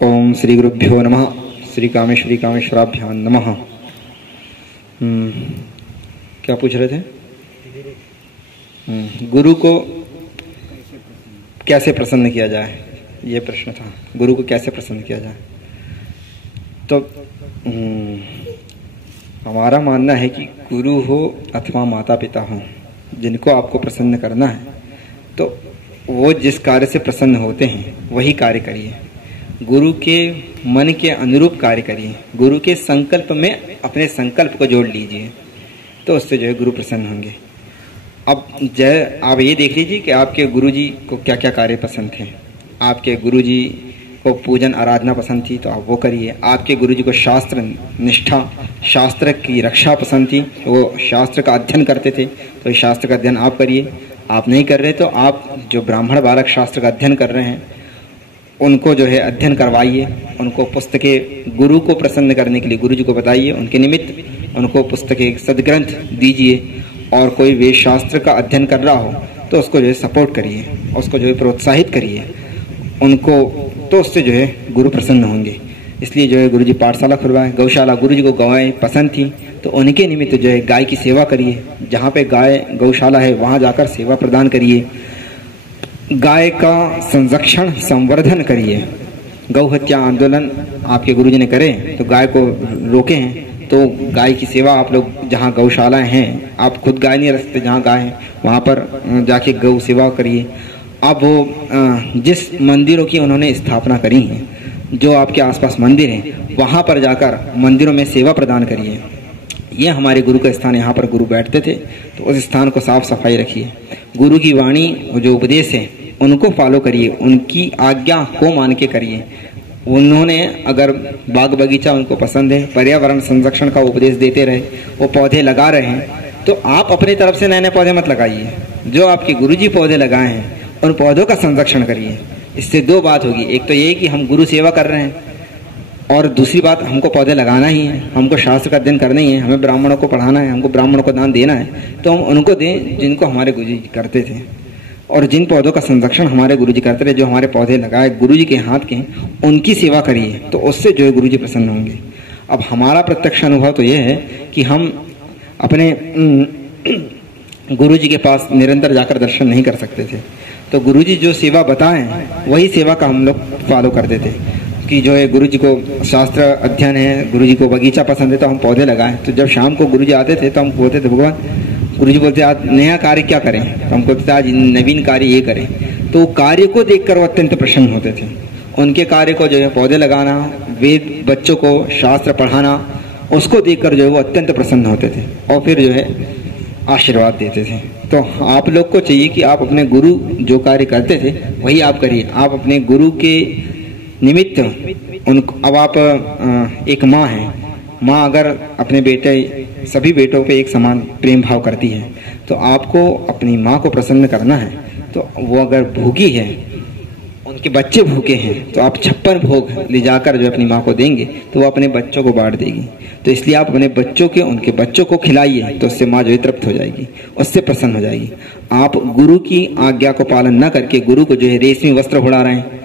ओम श्री गुरुभ्यो नमः। श्री कामेश्वरी कामेश्वराभ्यां नमः। क्या पूछ रहे थे? गुरु को कैसे प्रसन्न किया जाए, ये प्रश्न था। गुरु को कैसे प्रसन्न किया जाए? तो हमारा मानना है कि गुरु हो अथवा माता पिता हो, जिनको आपको प्रसन्न करना है तो वो जिस कार्य से प्रसन्न होते हैं वही कार्य करिए। गुरु के मन के अनुरूप कार्य करिए। गुरु के संकल्प में अपने संकल्प को जोड़ लीजिए, तो उससे जो है गुरु प्रसन्न होंगे। अब आप ये देख लीजिए कि आपके गुरुजी को क्या क्या कार्य पसंद थे। आपके गुरुजी को पूजन आराधना पसंद थी तो आप वो करिए। आपके गुरुजी को शास्त्र निष्ठा, शास्त्र की रक्षा पसंद थी, वो शास्त्र का अध्ययन करते थे तो शास्त्र का अध्ययन आप करिए। आप नहीं कर रहे तो आप जो ब्राह्मण बालक शास्त्र का अध्ययन कर रहे हैं उनको जो है अध्ययन करवाइए। उनको पुस्तकें गुरु को प्रसन्न करने के लिए गुरु जी को बताइए। उनके निमित्त उनको पुस्तकें सदग्रंथ दीजिए। और कोई वेद शास्त्र का अध्ययन कर रहा हो तो उसको जो है सपोर्ट करिए, उसको जो है प्रोत्साहित करिए उनको, तो उससे जो है गुरु प्रसन्न होंगे। इसलिए जो है गुरु जी पाठशाला खुलवाएं, गौशाला। गुरु जी को गायें पसंद थी तो उनके निमित्त जो है गाय की सेवा करिए। जहाँ पे गाय गौशाला है वहाँ जाकर सेवा प्रदान करिए। गाय का संरक्षण संवर्धन करिए। गौ हत्या आंदोलन आपके गुरुजी ने करे तो गाय को रोके हैं, तो गाय की सेवा आप लोग जहाँ गौशालाएं हैं, आप खुद गाय नहीं रखते, जहाँ गाय है वहाँ पर जाके गौ सेवा करिए। अब वो जिस मंदिरों की उन्होंने स्थापना करी है, जो आपके आसपास मंदिर हैं वहाँ पर जाकर मंदिरों में सेवा प्रदान करिए। ये हमारे गुरु का स्थान, यहाँ पर गुरु बैठते थे तो उस स्थान को साफ सफाई रखिए। गुरु की वाणी जो उपदेश है उनको फॉलो करिए, उनकी आज्ञा को मान के करिए। उन्होंने अगर बाग बगीचा उनको पसंद है, पर्यावरण संरक्षण का उपदेश देते रहे, वो पौधे लगा रहे हैं, तो आप अपनी तरफ से नए नए पौधे मत लगाइए। जो आपके गुरुजी पौधे लगाए हैं उन पौधों का संरक्षण करिए। इससे दो बात होगी, एक तो ये कि हम गुरु सेवा कर रहे हैं और दूसरी बात हमको पौधे लगाना ही है, हमको शास्त्र का अध्ययन करना ही है, हमें ब्राह्मणों को पढ़ाना है, हमको ब्राह्मणों को दान देना है, तो हम उनको दें जिनको हमारे गुरुजी करते थे। और जिन पौधों का संरक्षण हमारे गुरुजी करते थे, जो हमारे पौधे लगाए गुरुजी के हाथ के, उनकी सेवा करिए, तो उससे जो है गुरुजी प्रसन्न होंगे। अब हमारा प्रत्यक्ष अनुभव तो यह है कि हम अपने गुरुजी के पास निरंतर जाकर दर्शन नहीं कर सकते थे, तो गुरुजी जो सेवा बताएं वही सेवा का हम लोग फॉलो करते थे। कि जो है गुरुजी को शास्त्र अध्ययन है, गुरुजी को बगीचा पसंद है तो हम पौधे लगाएं। तो जब शाम को गुरुजी आते थे तो हम बोलते थे भगवान, गुरुजी बोलते आज नया कार्य क्या करें, तो हम बोलते थे आज नवीन कार्य ये करें। तो कार्य को देखकर वो अत्यंत प्रसन्न होते थे। उनके कार्य को जो है पौधे लगाना, वेद बच्चों को शास्त्र पढ़ाना, उसको देखकर जो है वो अत्यंत प्रसन्न होते थे और फिर जो है आशीर्वाद देते थे। तो आप लोग को चाहिए कि आप अपने गुरु जो कार्य करते थे वही आप करिए। आप अपने गुरु के निमित्त उनको, अब आप एक माँ है, माँ अगर अपने बेटे सभी बेटों पे एक समान प्रेम भाव करती है, तो आपको अपनी माँ को प्रसन्न करना है। तो वो अगर भूखी है, उनके बच्चे भूखे हैं, तो आप 56 भोग ले जाकर जो अपनी माँ को देंगे तो वो अपने बच्चों को बांट देगी। तो इसलिए आप अपने बच्चों के, उनके बच्चों को खिलाइए, तो उससे माँ जो है तृप्त हो जाएगी, उससे प्रसन्न हो जाएगी। आप गुरु की आज्ञा को पालन न करके गुरु को जो है रेशमी वस्त्र उड़ा रहे हैं,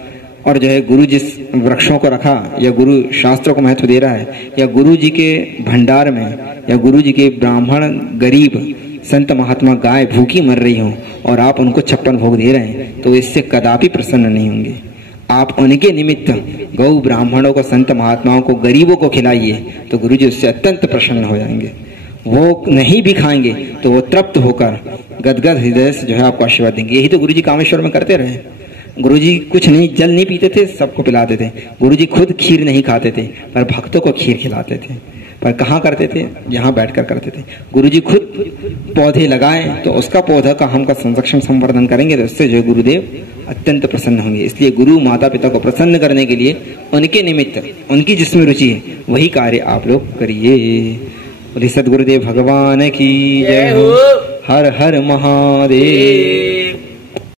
और जो है गुरु जिस वृक्षों को रखा, या गुरु शास्त्रों को महत्व दे रहा है, या गुरु जी के भंडार में, या गुरु जी के ब्राह्मण गरीब संत महात्मा गाय भूखी मर रही हो और आप उनको 56 भोग दे रहे हैं, तो इससे कदापि प्रसन्न नहीं होंगे। आप उनके निमित्त गौ ब्राह्मणों को, संत महात्माओं को, गरीबों को खिलाइए, तो गुरु जी उससे अत्यंत प्रसन्न हो जाएंगे। वो नहीं भी खाएंगे तो वो तृप्त होकर गदगद हृदय से जो है आपको आशीर्वाद देंगे। यही तो गुरु जी कामेश्वर में करते रहे। गुरुजी कुछ नहीं, जल नहीं पीते थे, सबको पिलाते थे। गुरुजी खुद खीर नहीं खाते थे पर भक्तों को खीर खिलाते थे। पर कहाँ करते थे? यहाँ बैठकर करते थे। गुरुजी खुद पौधे लगाएं तो उसका पौधा का हम का संरक्षण संवर्धन करेंगे, तो उससे जो गुरुदेव अत्यंत प्रसन्न होंगे। इसलिए गुरु माता पिता को प्रसन्न करने के लिए उनके निमित्त, उनकी जिसमें रुचि है वही कार्य आप लोग करिए। बोले सदगुरुदेव भगवान की जय हो। हर हर महादेव।